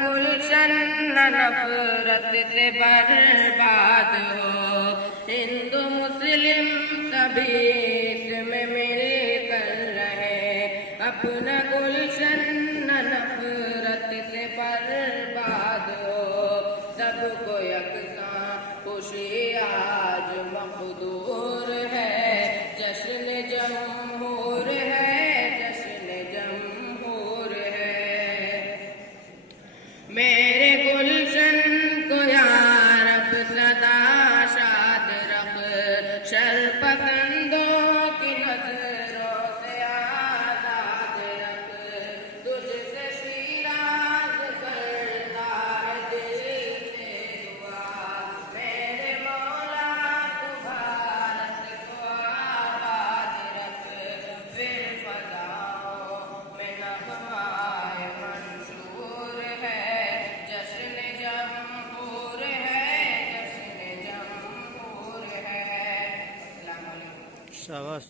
गुलशन नफरत से बर्बाद हो। हिंदू मुस्लिम सभी इसमें मिलकर रहे, अपना गुलशन नफरत से बर्बाद हो। सबको यकसां खुशी आज मक़दूर है, जश्न जमहूर है, जश्न जमहूर है। मेरे गुलशन को या रब सदा शाद रख, शरपसंदों की नजरों से आजाद रख। तुझसे शिराज करता है दिल से दुआ, मेरे मौला तू भारत को आबाद रख। फिर फजाओं में नग़्माए मंशूर है, जश्न जमहूर है, जश्न जमहूर है। शाबाश।